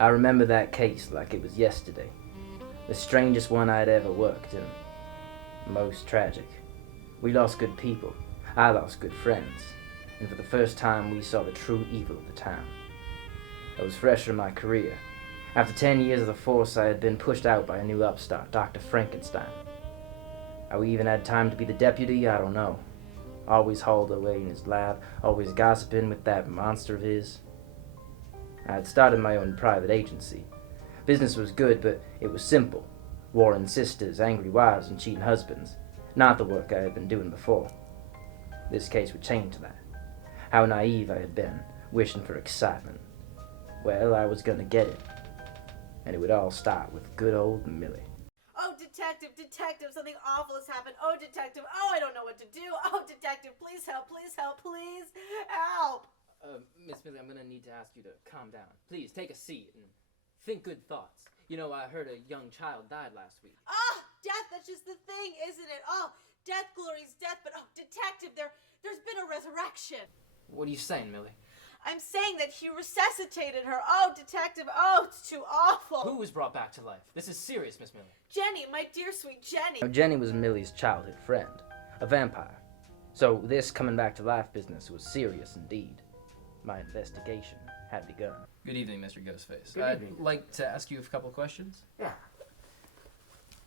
I remember that case like it was yesterday. The strangest one I'd ever worked, and most tragic. We lost good people. I lost good friends. And for the first time, we saw the true evil of the town. I was fresh in my career. After 10 years of the force, I had been pushed out by a new upstart, Dr. Frankenstein. How he even had time to be the deputy, I don't know. Always hauled away in his lab, always gossiping with that monster of his. I had started my own private agency. Business was good, but it was simple. Warring sisters, angry wives, and cheating husbands. Not the work I had been doing before. This case would change that. How naive I had been, wishing for excitement. Well, I was gonna get it. And it would all start with good old Millie. Oh, detective, something awful has happened. Oh, detective, I don't know what to do. Oh, detective, please help, please help. Miss Millie, I'm gonna need to ask you to calm down. Please, take a seat and think good thoughts. You know, I heard a young child died last week. Death, that's just the thing, isn't it? Death glories death, but detective, there's been a resurrection. What are you saying, Millie? I'm saying that he resuscitated her. Oh, detective, it's too awful. Who was brought back to life? This is serious, Miss Millie. Jenny, my dear sweet Jenny. Now, Jenny was Millie's childhood friend, a vampire. So this coming back to life business was serious indeed. My investigation had begun. Good evening, Mr. Ghostface. I'd like to ask you a couple questions. Yeah.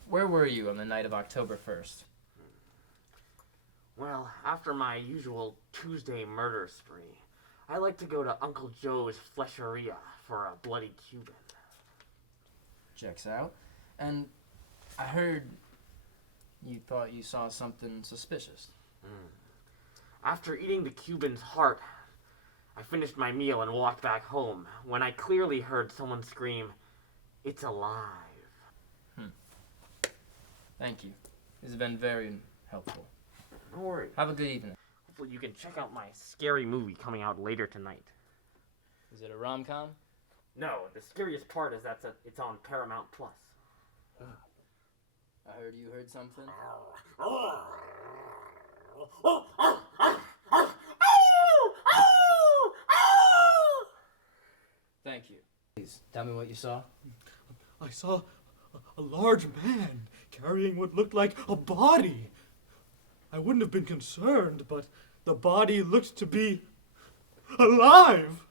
Where were you on the night of October 1st? Well, after my usual Tuesday murder spree, I like to go to Uncle Joe's Flesheria for a bloody Cuban. Checks out. And I heard you thought you saw something suspicious. After eating the Cuban's heart, I finished my meal and walked back home when I clearly heard someone scream, "It's alive." Thank you. This has been very helpful. No worries. Have a good evening. Hopefully you can check out my scary movie coming out later tonight. Is it a rom-com? No, the scariest part is that it's on Paramount Plus. I heard you heard something. Thank you. Please, tell me what you saw. I saw a large man carrying what looked like a body. I wouldn't have been concerned, but the body looked to be alive.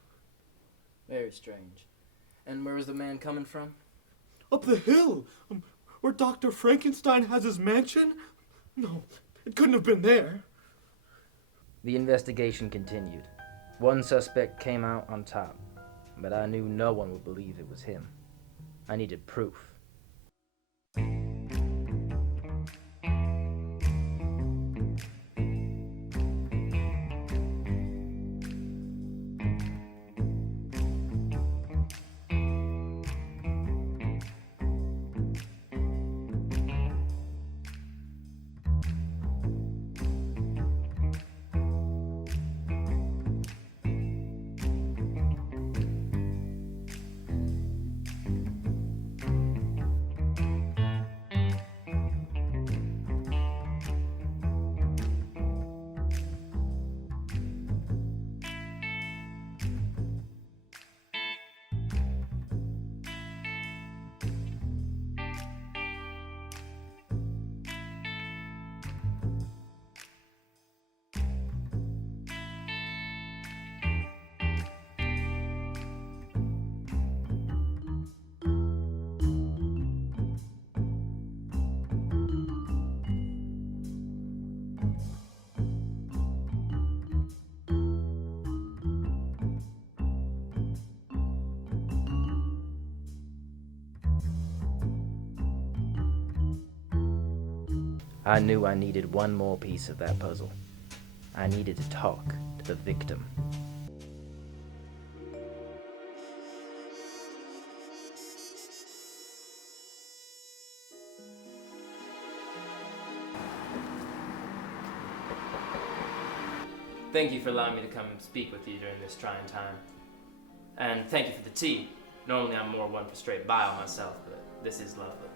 Very strange. And where was the man coming from? Up the hill, where Dr. Frankenstein has his mansion? No, it couldn't have been there. The investigation continued. One suspect came out on top, but I knew no one would believe it was him. I needed proof. I knew I needed one more piece of that puzzle. I needed to talk to the victim. Thank you for allowing me to come and speak with you during this trying time. And thank you for the tea. Normally I'm more one for straight bile myself, but this is lovely.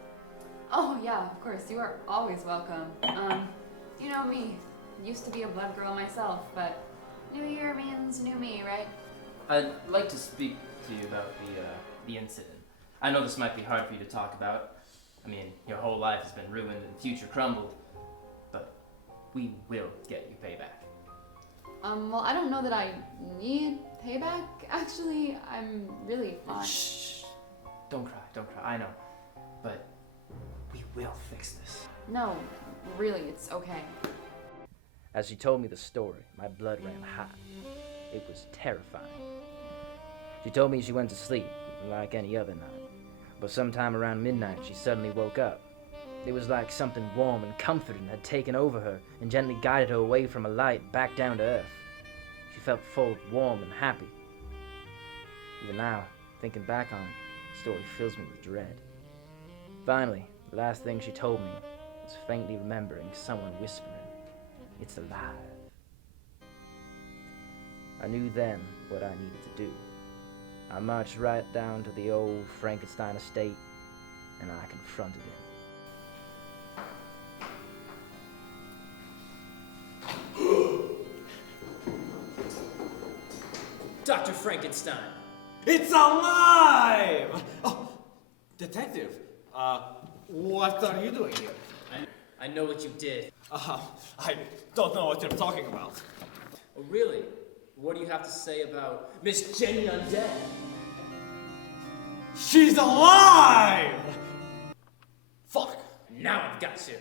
Oh yeah, of course, you are always welcome. You know me, used to be a blood girl myself, but new year means new me, right? I'd like to speak to you about the incident. I know this might be hard for you to talk about. I mean, your whole life has been ruined and the future crumbled. But we will get you payback. Well, I don't know that I need payback. Actually, I'm really fine. Shh. Don't cry. I know. But we will fix this. No, really, it's okay. As she told me the story, my blood ran hot. It was terrifying. She told me she went to sleep, like any other night. But sometime around midnight, she suddenly woke up. It was like something warm and comforting had taken over her and gently guided her away from a light back down to earth. She felt full, warm, and happy. Even now, thinking back on it, the story fills me with dread. Finally, the last thing she told me was faintly remembering someone whispering, "It's alive." I knew then what I needed to do. I marched right down to the old Frankenstein estate, and I confronted him. Dr. Frankenstein! It's alive! Oh, detective, what are you doing here? I know what you did. I don't know what you're talking about. Oh, really? What do you have to say about Miss Jenny Undead? She's alive! Fuck. Now I've got you.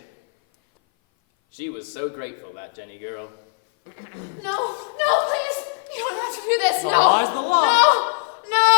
She was so grateful, that Jenny girl. No, please! You don't have to do this! The No! law is the law. No!